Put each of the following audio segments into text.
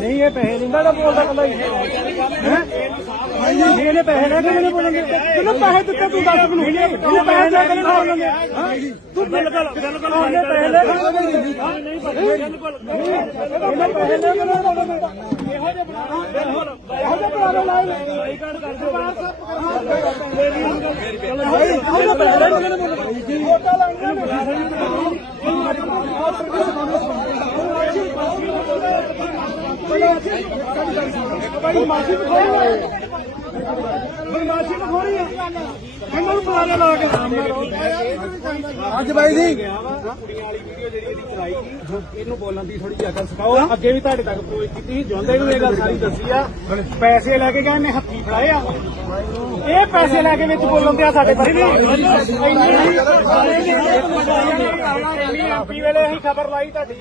ਨਹੀਂ ਇਹ ਪੈਸੇ ਦਿੰਦਾ ਤਾਂ ਬੋਲਦਾ ਕੱਲਾ ਹੀ। ਹੈ? ਨਹੀਂ ਇਹਨੇ ਪੈਸੇ ਲੈ ਕੇ ਨਹੀਂ ਬੋਲਣਗੇ। ਤੈਨੂੰ ਪੈਸੇ ਦਿੱਤੇ ਤੂੰ ਦੱਸ ਮੈਨੂੰ। ਇਹਨੇ ਪੈਸੇ ਲੈ ਕੇ ਨਹੀਂ ਬੋਲਣਗੇ। ਹਾਂ? ਤੂੰ ਬਿਲਕੁਲ ਬਿਲਕੁਲ ਇਹਨੇ ਪੈਸੇ ਲੈ ਕੇ ਬੋਲਣਗੇ। ਹਾਂ? ਨਹੀਂ ਬਿਲਕੁਲ ਇਹਨੇ ਪੈਸੇ ਲੈ ਕੇ ਨਹੀਂ ਬੋਲਣਗੇ। ਇਹੋ ਜਿਹੇ ਬਣਾ ਇਹੋ ਜਿਹੇ ਬਣਾ। ਲਾਈਵ ਕਾਰਡ ਕਰ ਦਿਓ ਇਹੋ ਜਿਹੇ ਪੈਸੇ ਲੈ। ਕੇ ਨਹੀਂ ਬੋਲਣਗੇ ਵੋਟਾਂ ਲਾਈਆਂ ਬਦਮਾਸ਼ੀ ਬਖੋਰੀ ਬਦਮਾਸ਼ੀ ਬਖੋਰੀ ਆ ਇਹਨਾਂ ਨੂੰ ਬੁਲਾ ਲਾ ਕੇ ਅੱਜ ਬਾਈ ਜੀ। ਕੁੜੀਆਂ ਵਾਲੀ ਵੀਡੀਓ ਜਿਹੜੀ ਇਹਦੀ ਚਲਾਈ ਸੀ ਇਹਨੂੰ ਬੋਲਣ ਦੀ ਥੋੜੀ ਜਿਹੀ ਅਕਲ ਸਿਖਾਓ। ਅੱਗੇ ਵੀ ਤੁਹਾਡੇ ਤੱਕ ਅਪਰੋਚ ਕੀਤੀ। ਜਾਂਦੇ ਨੂੰ ਇਹ ਗੱਲ ਸਾਰੀ ਦੱਸੀ ਆ। ਪੈਸੇ ਲੈ ਕੇ ਗਏ ਨੇ ਹੱਥੀ ਫੜਾਏ ਆ। ਇਹ ਪੈਸੇ ਲੈ ਕੇ ਵਿੱਚ ਬੋਲਣ ਤੇ ਆ ਸਾਡੇ ਪਰ ਇੰਨੀ ਇੰਨੀ ਐਮਪੀ ਵੇਲੇ ਅਸੀਂ ਖਬਰ ਲਾਈ ਤੁਹਾਡੀ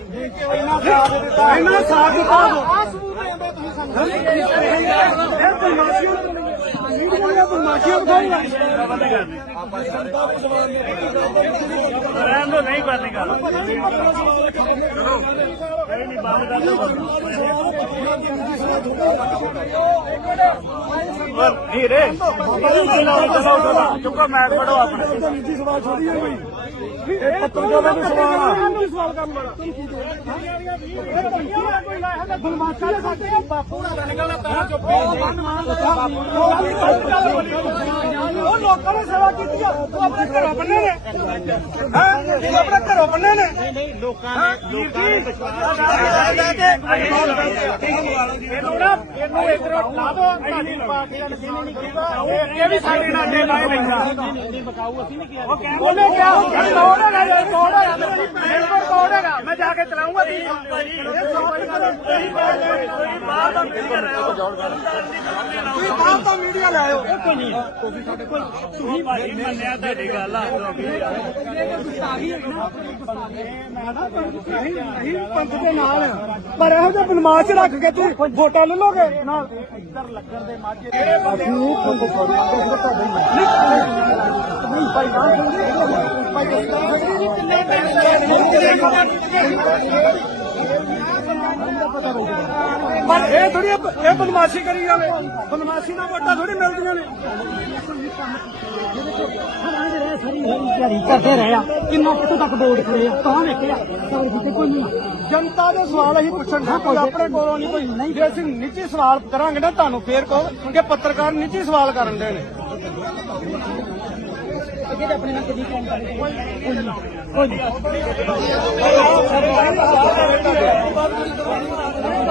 ਇੰਨਾ ਸਾਥ ਦਿੱਤਾ। ਇੰਨਾ ਸਾਥ ਦਿੱਤਾ ਰਹਿਣ ਦੋ ਨਹੀਂ ਕਰਨੀ ਗੱਲ ਚਲੋ ਨਹੀਂ ਨਹੀਂ ਦਿਓ ਪਰ ਧੀਰੇ ਚਲਾਓ ਚਲਾਓ ਚਲਾਓ ਚੁੱਕੋ ਮੈਚ ਪੜੋ ਆਪਣੇ ਨਿੱਜੀ ਸਵਾਲ ਛੋੜੀ ਹੈ ਕੋਈ ਇਹ ਪੱਤਰ ਜੋ ਸਵਾਲ ਆ ਸਵਾਲ ਕਰਨ ਵਾਲਾ ਬਲਮਾਸ਼ਾ ਦੇ ਸਾਡੇ ਬਾਪੂ ਦਾ ਨਿਕਲਦਾ ਤਾਂ ਚੁੱਪ ਉਹ ਲੋਕਾਂ ਨੇ ਸੇਵਾ ਕੀਤੀ ਆ ਉਹ ਆਪਣੇ ਘਰੋਂ ਬੰਨੇ ਨੇ ਹਾਂ ਆਪਣੇ ਘਰੋਂ ਬੰਨੇ ਨੇ ਨਹੀਂ ਨਹੀਂ ਲੋਕਾਂ ਨੇ ਲੋਕਾਂ ਨੇ ਇਹਨੂੰ ਇਧਰੋਂ ਲਾ ਦੋ ਸਾਡੀ ਪਾਰਟੀ ਦਾ ਨਹੀਂ ਕੀਤਾ ਇਹ ਵੀ ਸਾਡੇ ਨਾਲ ਦੇ ਲਾਏ ਲੈਂਦਾ ਉਹ ਕਹਿੰਦੇ ਉਹਨੇ ਕਿਹਾ ਕੋਡ ਹੈਗਾ ਜੇ ਕੋਡ ਹੈਗਾ ਮੇਰੇ ਕੋਲ ਕੋਡ ਹੈਗਾ ਮੈਂ ਜਾ ਕੇ ਚਲਾਉਂਗਾ ਜੀ ਬਾਹਰ ਦਾ ਮੀਡੀਆ ਰਹਿਓ ਤੁਸੀਂ ਬਾਹਰ ਤੋਂ ਮੀਡੀਆ ਲਾਇਓ ਇਹ ਕੋਈ ਨਹੀਂ ਤੁਸੀਂ ਭਾਈ ਮੰਨਿਆ ਤੁਹਾਡੀ ਗੱਲ ਆ ਨਹੀਂ ਪੰਥ ਦੇ ਨਾਲ ਪਰ ਇਹੋ ਜਿਹਾ ਬਦਮਾਸ਼ ਰੱਖ ਕੇ ਤੂੰ ਵੋਟਾਂ ਲੈ ਲੋਗੇ ਨਾਲ ਇੱਧਰ ਲੱਗਣ ਦੇ ਮਾਝੇ ਜਿਹੜੇ ਬੰਦੇ ਨਹੀਂ ਭਾਈ ਪਰ ਇਹ ਥੋੜੀ ਇਹ ਬਦਮਾਸ਼ੀ ਕਰੀ ਜਾਵੇ। ਬਦਮਾਸ਼ੀ ਨਾਲ ਵੋਟਾਂ ਥੋੜੀ ਮਿਲਦੀਆਂ ਨੇ। ਦਿਹਾੜੀ ਕਰਦੇ ਰਹੇ ਆ। ਕਿੰਨਾ ਕਿੱਥੋਂ ਤੱਕ ਵੋਟ ਕਰੇ ਆ? ਤਾਂ ਵੇਖਿਆ ਤਾਂ ਕਿਤੇ ਕੋਈ ਨਹੀਂ। ਜਨਤਾ ਦੇ ਸਵਾਲ ਅਸੀਂ ਪੁੱਛਣ ਦਾ ਕੋਈ ਆਪਣੇ ਕੋਲੋਂ ਨਹੀਂ ਕੋਈ ਨਹੀਂ। ਜੇ ਅਸੀਂ ਨਿੱਜੀ ਸਵਾਲ ਕਰਾਂਗੇ ਨਾ ਤੁਹਾਨੂੰ ਫੇਰ ਕਹੋ ਕਿ ਪੱਤਰਕਾਰ ਨਿੱਜੀ ਸਵਾਲ ਕਰਨ ਦੇ ਨੇ। ਅੱਗੇ ਤਾਂ ਆਪਣੇ ਨਾਲ ਕਦੀ ਕੰਮ ਕਰੇ ਕੋਈ ਨਹੀਂ। ਕੋਈ ਨਹੀਂ।